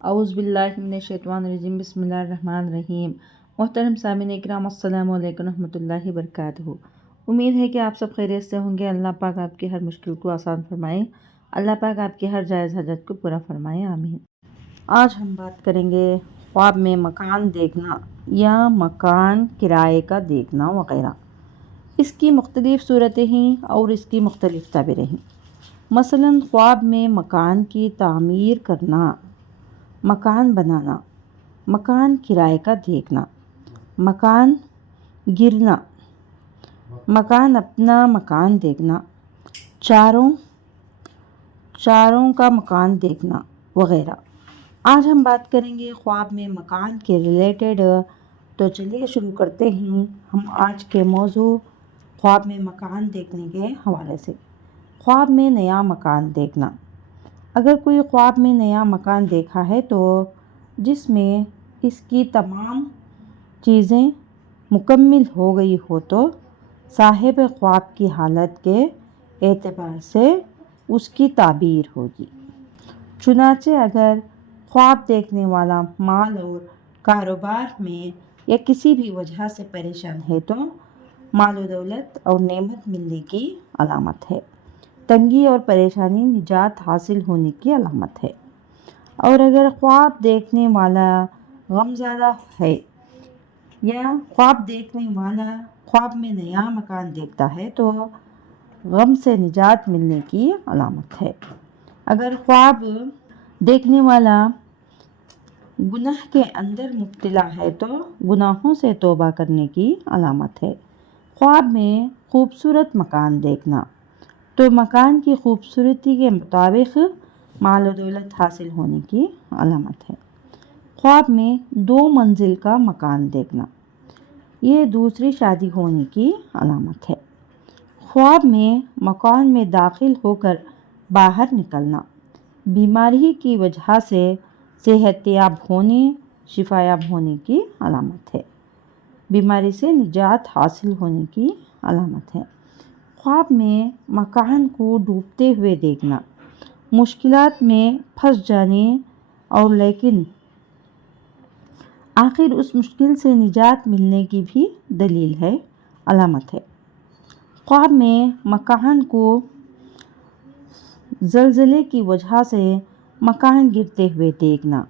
اعوذ باللہ من الشیطان الرجیم بسم اللہ الرحمن الرحیم۔ محترم سامعین اکرام، السلام علیکم ورحمۃ اللہ وبرکاتہ۔ امید ہے کہ آپ سب خیریت سے ہوں گے۔ اللہ پاک آپ کی ہر مشکل کو آسان فرمائے، اللہ پاک آپ کی ہر جائز حاجت کو پورا فرمائے، آمین۔ آج ہم بات کریں گے خواب میں مکان دیکھنا یا مکان کرائے کا دیکھنا وغیرہ۔ اس کی مختلف صورتیں ہیں اور اس کی مختلف تعبیریں ہیں۔ مثلاً خواب میں مکان کی تعمیر کرنا، مکان بنانا، مکان کرائے کا دیکھنا، مکان گرنا، مکان اپنا مکان دیکھنا، چاروں کا مکان دیکھنا وغیرہ۔ آج ہم بات کریں گے خواب میں مکان کے ریلیٹڈ، تو چلیے شروع کرتے ہیں ہم آج کے موضوع خواب میں مکان دیکھنے کے حوالے سے۔ خواب میں نیا مکان دیکھنا۔ اگر کوئی خواب میں نیا مکان دیکھا ہے تو جس میں اس کی تمام چیزیں مکمل ہو گئی ہو تو صاحب خواب کی حالت کے اعتبار سے اس کی تعبیر ہوگی۔ چنانچہ اگر خواب دیکھنے والا مال اور کاروبار میں یا کسی بھی وجہ سے پریشان ہے تو مال و دولت اور نعمت ملنے کی علامت ہے، تنگی اور پریشانی نجات حاصل ہونے کی علامت ہے۔ اور اگر خواب دیکھنے والا غمزدہ ہے یا خواب دیکھنے والا خواب میں نیا مکان دیکھتا ہے تو غم سے نجات ملنے کی علامت ہے۔ اگر خواب دیکھنے والا گناہ کے اندر مبتلا ہے تو گناہوں سے توبہ کرنے کی علامت ہے۔ خواب میں خوبصورت مکان دیکھنا تو مکان کی خوبصورتی کے مطابق مال و دولت حاصل ہونے کی علامت ہے۔ خواب میں 2 منزل کا مکان دیکھنا، یہ دوسری شادی ہونے کی علامت ہے۔ خواب میں مکان میں داخل ہو کر باہر نکلنا، بیماری کی وجہ سے صحت یاب ہونے، شفا یاب ہونے کی علامت ہے، بیماری سے نجات حاصل ہونے کی علامت ہے۔ خواب میں مکان کو ڈوبتے ہوئے دیکھنا، مشکلات میں پھنس جانے اور لیکن آخر اس مشکل سے نجات ملنے کی بھی دلیل ہے، علامت ہے۔ خواب میں مکان کو زلزلے کی وجہ سے مکان گرتے ہوئے دیکھنا،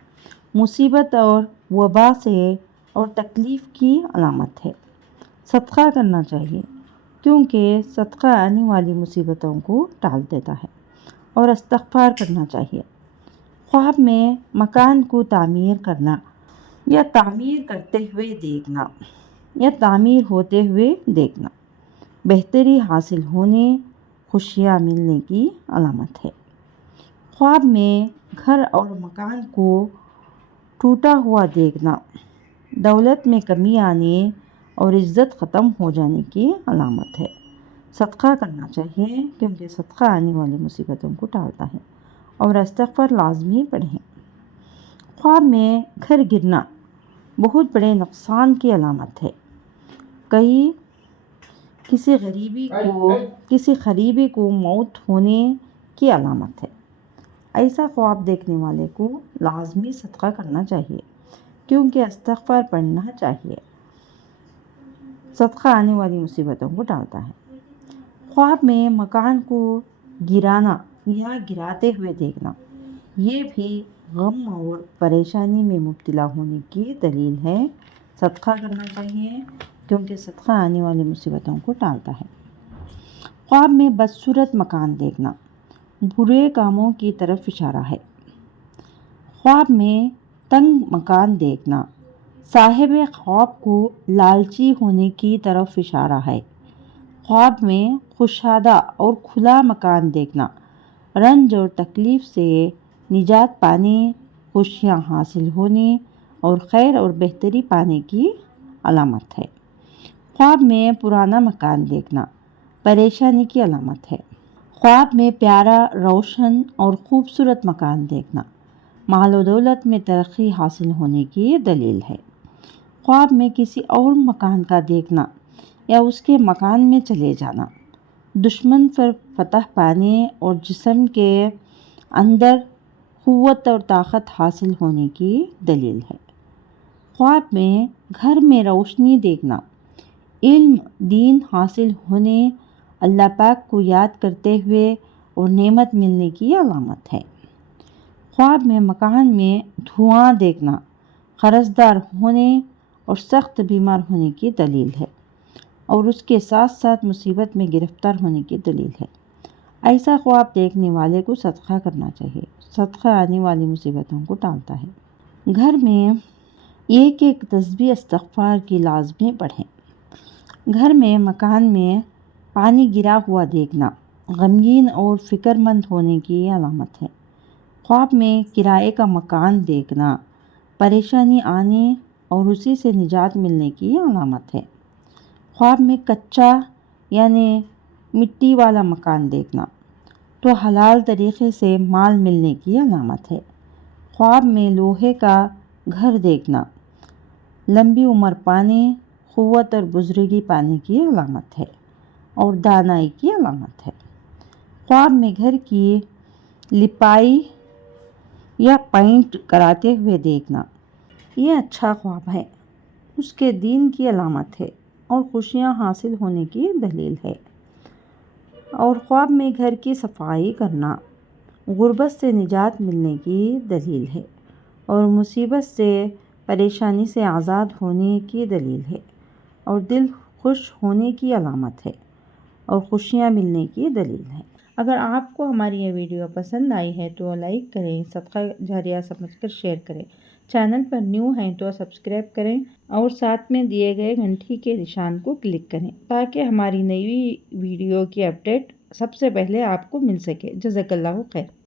مصیبت اور وبا سے اور تکلیف کی علامت ہے۔ صدقہ کرنا چاہیے کیونکہ صدقہ آنے والی مصیبتوں کو ٹال دیتا ہے، اور استغفار کرنا چاہیے۔ خواب میں مکان کو تعمیر کرنا یا تعمیر کرتے ہوئے دیکھنا یا تعمیر ہوتے ہوئے دیکھنا، بہتری حاصل ہونے، خوشیاں ملنے کی علامت ہے۔ خواب میں گھر اور مکان کو ٹوٹا ہوا دیکھنا، دولت میں کمی آنے اور عزت ختم ہو جانے کی علامت ہے۔ صدقہ کرنا چاہیے کیونکہ صدقہ آنے والی مصیبتوں کو ٹالتا ہے، اور استغفار لازمی پڑھیں۔ خواب میں گھر گرنا بہت بڑے نقصان کی علامت ہے، کسی قریبی کو موت ہونے کی علامت ہے۔ ایسا خواب دیکھنے والے کو لازمی صدقہ کرنا چاہیے کیونکہ استغفار پڑھنا چاہیے، صدقہ آنے والی مصیبتوں کو ٹالتا ہے۔ خواب میں مکان کو گرانا یا گراتے ہوئے دیکھنا، یہ بھی غم اور پریشانی میں مبتلا ہونے کی دلیل ہے۔ صدقہ کرنا چاہیے کیونکہ صدقہ آنے والی مصیبتوں کو ٹالتا ہے۔ خواب میں بدصورت مکان دیکھنا برے کاموں کی طرف اشارہ ہے۔ خواب میں تنگ مکان دیکھنا صاحب خواب کو لالچی ہونے کی طرف اشارہ ہے۔ خواب میں کشادہ اور کھلا مکان دیکھنا رنج اور تکلیف سے نجات پانے، خوشیاں حاصل ہونے اور خیر اور بہتری پانے کی علامت ہے۔ خواب میں پرانا مکان دیکھنا پریشانی کی علامت ہے۔ خواب میں پیارا، روشن اور خوبصورت مکان دیکھنا مال و دولت میں ترقی حاصل ہونے کی دلیل ہے۔ خواب میں کسی اور مکان کا دیکھنا یا اس کے مکان میں چلے جانا دشمن پر فتح پانے اور جسم کے اندر قوت اور طاقت حاصل ہونے کی دلیل ہے۔ خواب میں گھر میں روشنی دیکھنا علم دین حاصل ہونے، اللہ پاک کو یاد کرتے ہوئے اور نعمت ملنے کی علامت ہے۔ خواب میں مکان میں دھواں دیکھنا قرضدار ہونے اور سخت بیمار ہونے کی دلیل ہے اور اس کے ساتھ ساتھ مصیبت میں گرفتار ہونے کی دلیل ہے۔ ایسا خواب دیکھنے والے کو صدقہ کرنا چاہیے۔ صدقہ آنے والی مصیبتوں کو ٹالتا ہے۔ گھر میں ایک تسبیح استغفار کی لازمی پڑھیں۔ گھر میں مکان میں پانی گرا ہوا دیکھنا غمگین اور فکر مند ہونے کی علامت ہے۔ خواب میں کرائے کا مکان دیکھنا پریشانی آنے اور اسی سے نجات ملنے کی علامت ہے۔ خواب میں کچا یعنی مٹی والا مکان دیکھنا تو حلال طریقے سے مال ملنے کی علامت ہے۔ خواب میں لوہے کا گھر دیکھنا لمبی عمر پانے، قوت اور بزرگی پانے کی علامت ہے اور دانائی کی علامت ہے۔ خواب میں گھر کی لپائی یا پینٹ کراتے ہوئے دیکھنا یہ اچھا خواب ہے، اس کے دین کی علامت ہے اور خوشیاں حاصل ہونے کی دلیل ہے۔ اور خواب میں گھر کی صفائی کرنا غربت سے نجات ملنے کی دلیل ہے اور مصیبت سے پریشانی سے آزاد ہونے کی دلیل ہے اور دل خوش ہونے کی علامت ہے اور خوشیاں ملنے کی دلیل ہے۔ اگر آپ کو ہماری یہ ویڈیو پسند آئی ہے تو لائک کریں، صدقہ جاریہ سمجھ کر شیئر کریں، چینل پر نیو ہیں تو سبسکرائب کریں اور ساتھ میں دیے گئے گھنٹی کے نشان کو کلک کریں تاکہ ہماری نئی ویڈیو کی اپڈیٹ سب سے پہلے آپ کو مل سکے۔ جزاک اللہ خیر۔